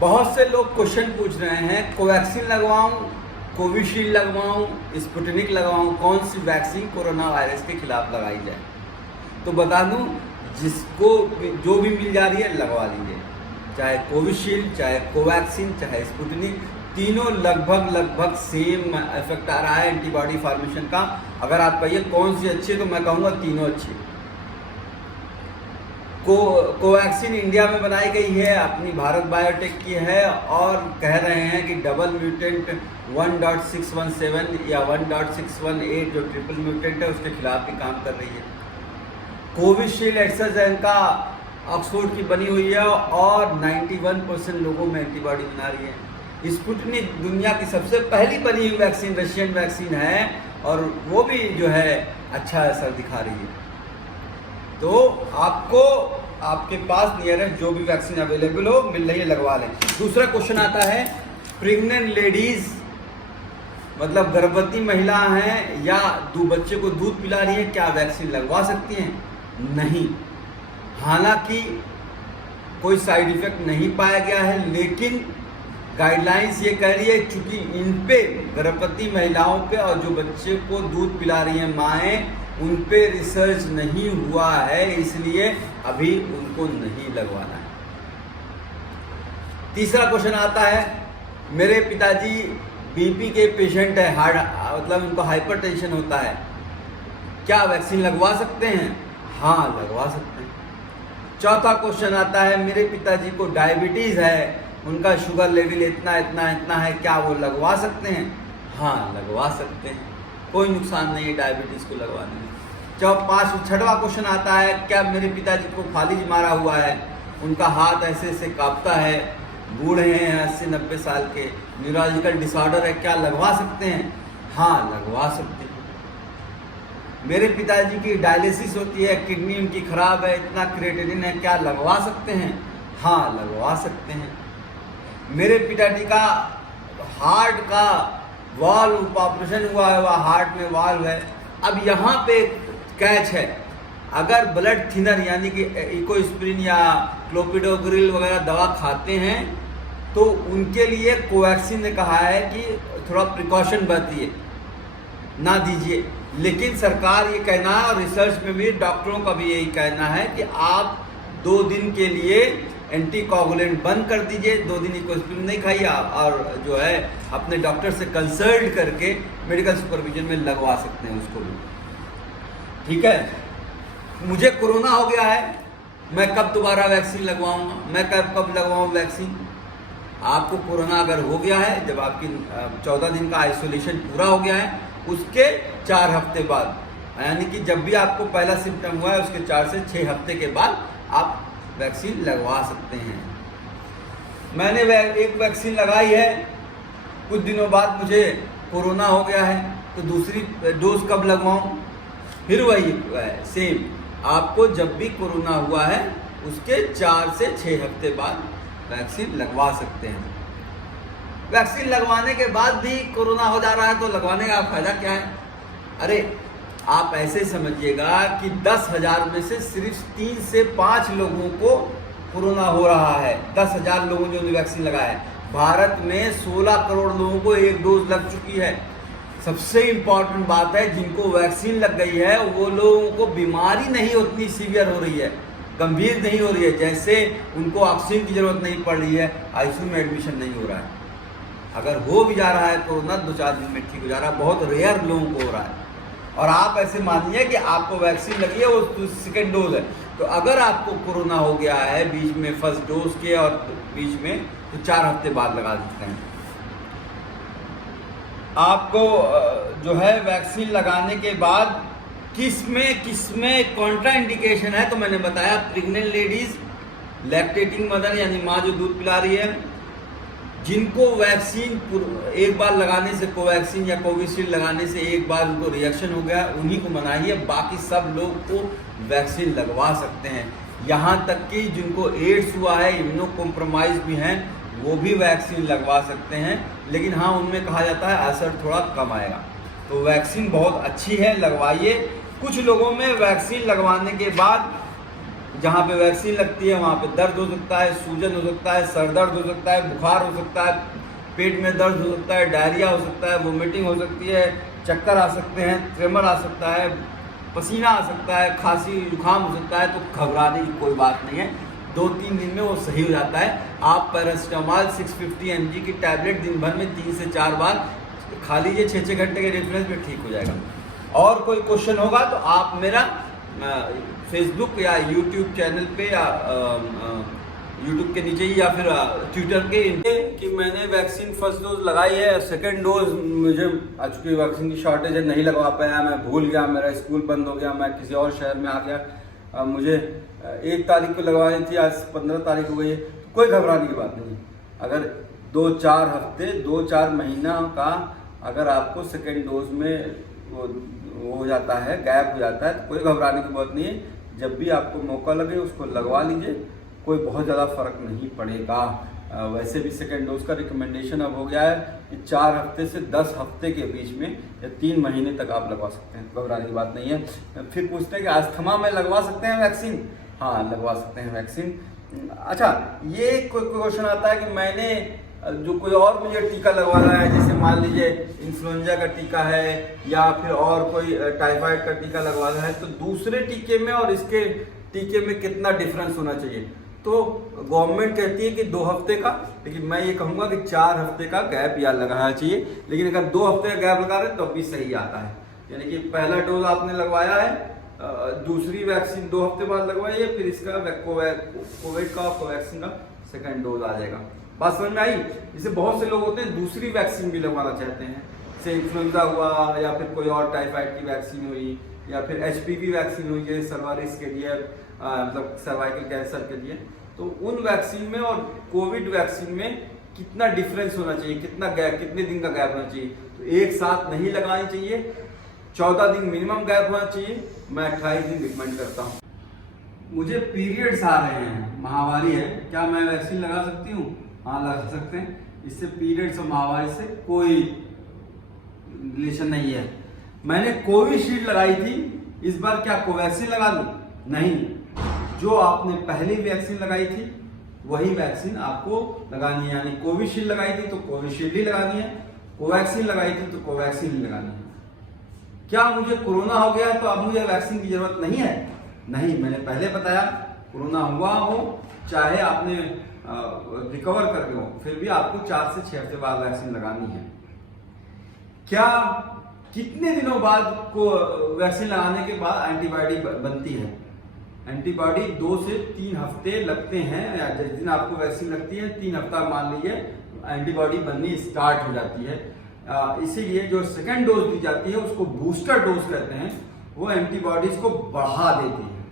बहुत से लोग क्वेश्चन पूछ रहे हैं, कोवैक्सीन लगवाऊं, कोविशील्ड लगवाऊं, स्पुतनिक लगवाऊं, कौन सी वैक्सीन कोरोना वायरस के खिलाफ लगाई जाए। तो बता दूं, जिसको जो भी मिल जा रही है लगवा लीजिए, चाहे कोविशील्ड, चाहे कोवैक्सीन, चाहे स्पुतनिक, तीनों लगभग सेम इफेक्ट आ रहा है एंटीबॉडी फॉर्मेशन का। अगर आप कहिए कौन सी अच्छी है तो मैं कहूँगा तीनों अच्छी। कोवैक्सीन इंडिया में बनाई गई है, अपनी भारत बायोटेक की है, और कह रहे हैं कि डबल म्यूटेंट 1.617 या 1.618 जो ट्रिपल म्यूटेंट है उसके खिलाफ भी काम कर रही है। कोविशील्ड एस्ट्राजेनेका ऑक्सफोर्ड की बनी हुई है और 91% लोगों में एंटीबॉडी बना रही है। स्पुतनिक दुनिया की सबसे पहली बनी हुई वैक्सीन, रशियन वैक्सीन है, और वो भी जो है अच्छा असर दिखा रही है। तो आपको आपके पास नियरेस्ट जो भी वैक्सीन अवेलेबल हो मिल रही है, लगवा लें। दूसरा क्वेश्चन आता है, प्रेग्नेंट लेडीज मतलब गर्भवती महिला हैं या बच्चे को दूध पिला रही है, क्या वैक्सीन लगवा सकती हैं? नहीं। हालांकि कोई साइड इफेक्ट नहीं पाया गया है, लेकिन गाइडलाइंस ये कह रही है क्योंकि इन पे गर्भवती महिलाओं पे और जो बच्चे को दूध पिला रही हैं माएँ, उन पे रिसर्च नहीं हुआ है, इसलिए अभी उनको नहीं लगवाना है। तीसरा क्वेश्चन आता है, मेरे पिताजी बीपी के पेशेंट है, हार्ट मतलब उनको हाइपरटेंशन होता है, क्या वैक्सीन लगवा सकते हैं? हाँ, लगवा सकते हैं। चौथा क्वेश्चन आता है, मेरे पिताजी को डायबिटीज़ है, उनका शुगर लेवल इतना है, क्या वो लगवा सकते हैं? हाँ, लगवा सकते हैं, कोई नुकसान नहीं है डायबिटीज़ को लगवाने में। छठवां क्वेश्चन आता है, क्या मेरे पिताजी को फालिज मारा हुआ है, उनका हाथ ऐसे ऐसे कांपता है, बूढ़े हैं 80-90 साल के, न्यूरोलॉजिकल डिसऑर्डर है, क्या लगवा सकते हैं? हाँ, लगवा सकते हैं। मेरे पिताजी की डायलिसिस होती है, किडनी उनकी खराब है, इतना क्रिएटिनिन है, क्या लगवा सकते हैं? हाँ, लगवा सकते हैं। मेरे पिताजी का हार्ट का वाल्व ऑपरेशन हुआ है, वह हार्ट में वाल्व है। अब यहाँ पे कैच है, अगर ब्लड थिनर यानी कि इकोस्प्रिन या क्लोपिडोग्रिल वगैरह दवा खाते हैं तो उनके लिए कोवैक्सीन ने कहा है कि थोड़ा प्रिकॉशन बरतिए, ना दीजिए। लेकिन सरकार ये कहना है और रिसर्च में भी डॉक्टरों का भी यही कहना है कि आप 2 दिन के लिए एंटीकोगुलेंट बंद कर दीजिए, 2 दिन इकोस्प्रिन नहीं खाइए, और जो है अपने डॉक्टर से कंसल्ट करके मेडिकल सुपरविजन में लगवा सकते हैं उसको भी। ठीक है, मुझे कोरोना हो गया है, मैं कब दोबारा वैक्सीन लगवाऊंगा, मैं कब लगवाऊँ वैक्सीन? आपको कोरोना अगर हो गया है, जब आपकी 14 दिन का आइसोलेशन पूरा हो गया है, उसके 4 हफ्ते बाद, यानी कि जब भी आपको पहला सिम्टम हुआ है उसके 4 से 6 हफ्ते के बाद आप वैक्सीन लगवा सकते हैं। मैंने एक वैक्सीन लगाई है, कुछ दिनों बाद मुझे कोरोना हो गया है, तो दूसरी डोज कब लगवाऊं? फिर वही सेम, आपको जब भी कोरोना हुआ है उसके 4 से 6 हफ्ते बाद वैक्सीन लगवा सकते हैं। वैक्सीन लगवाने के बाद भी कोरोना हो जा रहा है तो लगवाने का फायदा क्या है? अरे आप ऐसे समझिएगा कि 10,000 में से सिर्फ 3 से 5 लोगों को कोरोना हो रहा है। 10,000 लोगों जो वैक्सीन लगाया है, भारत में 16 करोड़ लोगों को 1 डोज लग चुकी है। सबसे इम्पॉर्टेंट बात है, जिनको वैक्सीन लग गई है वो लोगों को बीमारी नहीं उतनी सीवियर हो रही है, गंभीर नहीं हो रही है, जैसे उनको ऑक्सीजन की जरूरत नहीं पड़ रही है, आईसीयू में एडमिशन नहीं हो रहा है। अगर हो भी जा रहा है तो 2-4 दिन में ठीक हो जा रहा है, बहुत रेयर लोगों को हो रहा है। और आप ऐसे मानिए कि आपको वैक्सीन लगी है, वो सेकेंड डोज है, तो अगर आपको कोरोना हो गया है बीच में फर्स्ट डोज के और बीच में, तो 4 हफ्ते बाद लगा देते हैं। आपको जो है वैक्सीन लगाने के बाद किस में कॉन्ट्रा इंडिकेशन है, तो मैंने बताया प्रेग्नेंट लेडीज, लैक्टेटिंग मदर यानी माँ जो दूध पिला रही है, जिनको वैक्सीन एक बार लगाने से, कोवैक्सीन या कोविशील्ड लगाने से एक बार उनको रिएक्शन हो गया, उन्हीं को मनाइए, बाकी सब लोग को वैक्सीन लगवा सकते हैं। यहाँ तक कि जिनको एड्स हुआ है, इम्यूनो कॉम्प्रोमाइज भी हैं, वो भी वैक्सीन लगवा सकते हैं। लेकिन हाँ, उनमें कहा जाता है असर थोड़ा कम आएगा। तो वैक्सीन बहुत अच्छी है, लगवाइए। कुछ लोगों में वैक्सीन लगवाने के बाद जहाँ पे वैक्सीन लगती है वहाँ पे दर्द हो सकता है, सूजन हो सकता है, सर दर्द हो सकता है, बुखार हो सकता है, पेट में दर्द हो सकता है, डायरिया हो सकता है, वोमिटिंग हो सकती है, चक्कर आ सकते हैं, ट्रेमर आ सकता है, पसीना आ सकता है, खांसी जुकाम हो सकता है। तो घबराने की कोई बात नहीं है, 2-3 दिन में वो सही हो जाता है। आप पैरासीटामोल 650 mg की टैबलेट दिन भर में 3 से 4 बार खा लीजिए, 6-6 घंटे के डिफरेंस में ठीक हो जाएगा। और कोई क्वेश्चन होगा तो आप मेरा फेसबुक या यूट्यूब चैनल पे या यूट्यूब के नीचे ही या फिर ट्विटर के कि मैंने वैक्सीन फर्स्ट डोज लगाई है, सेकेंड डोज मुझे आज चूँकि वैक्सीन की शॉर्टेज है नहीं लगवा पाया, मैं भूल गया, मेरा स्कूल बंद हो गया, मैं किसी और शहर में आ गया, मुझे 1 तारीख को लगवानी थी, आज 15 तारीख हो गई है। कोई घबराने की बात नहीं। अगर 2-4 हफ्ते 2-4 महीना का अगर आपको सेकेंड डोज में वो हो जाता है, गैप हो जाता है, तो कोई घबराने की बात नहीं है। जब भी आपको मौका लगे उसको लगवा लीजिए, कोई बहुत ज़्यादा फर्क नहीं पड़ेगा। वैसे भी सेकेंड डोज का रिकमेंडेशन अब हो गया है कि 4 हफ्ते से 10 हफ्ते के बीच में या 3 महीने तक आप लगवा सकते हैं, घबराने की बात नहीं है। फिर पूछते हैं कि अस्थमा में लगवा सकते हैं वैक्सीन? हाँ, लगवा सकते हैं वैक्सीन। अच्छा, ये कोई क्वेश्चन आता है कि मैंने जो कोई और मुझे टीका लगवाना है, जैसे मान लीजिए इन्फ्लुएंजा का टीका है या फिर और कोई टाइफाइड का टीका लगवाना है, तो दूसरे टीके में और इसके टीके में कितना डिफरेंस होना चाहिए? तो गवर्नमेंट कहती है कि 2 हफ्ते का, लेकिन मैं ये कहूँगा कि 4 हफ्ते का गैप या लगाना चाहिए। लेकिन अगर 2 हफ्ते का गैप लगा रहे तो भी सही आता है। यानी कि पहला डोज आपने लगवाया है, दूसरी वैक्सीन 2 हफ्ते बाद लगवाइए, फिर इसका कोविड का कोवैक्सीन का सेकेंड डोज आ जाएगा। बात समझ में आई? जैसे बहुत से लोग होते हैं दूसरी वैक्सीन भी लगवाना चाहते हैं, जैसे इन्फ्लुएंजा हुआ या फिर कोई और टाइफाइड की वैक्सीन हुई या फिर HPV वैक्सीन हुई है सर्वाइकल के लिए, मतलब सर्वाइकल कैंसर के लिए। तो उन वैक्सीन में और कोविड वैक्सीन में कितना डिफरेंस होना चाहिए, कितना गैप, कितने दिन का गैप होना चाहिए? तो एक साथ नहीं लगानी चाहिए, 14 दिन मिनिमम गैप होना चाहिए। मैं 28 दिन रिकमेंड करता हूँ। मुझे पीरियड्स आ रहे हैं, महावारी है, क्या मैं वैक्सीन लगा सकती हूँ? हाँ, लगा सकते हैं। इससे पीरियड्स और महावारी से कोई रिलेशन नहीं है। मैंने कोविशील्ड लगाई थी, इस बार क्या कोवैक्सीन लगा लूं? नहीं, जो आपने पहली वैक्सीन लगाई थी वही वैक्सीन आपको लगानी है। यानी कोविशील्ड लगाई थी तो कोविशील्ड ही लगानी है, कोवैक्सीन लगाई थी तो कोवैक्सीन ही लगानी है। क्या मुझे कोरोना हो गया तो अब मुझे वैक्सीन की जरूरत नहीं है? नहीं, मैंने पहले बताया, कोरोना हुआ हो चाहे आपने रिकवर कर गए हो, फिर भी आपको 4 से 6 हफ्ते बाद वैक्सीन लगानी है। क्या कितने दिनों बाद को वैक्सीन लगाने के बाद एंटीबॉडी बनती है? एंटीबॉडी 2 से 3 हफ्ते लगते हैं, या जिस दिन आपको वैक्सीन लगती है 3 हफ्ता मान लीजिए एंटीबॉडी बननी स्टार्ट हो जाती है। इसीलिए जो सेकेंड डोज दी जाती है उसको बूस्टर डोज कहते हैं, वो एंटीबॉडीज को बढ़ा देती है।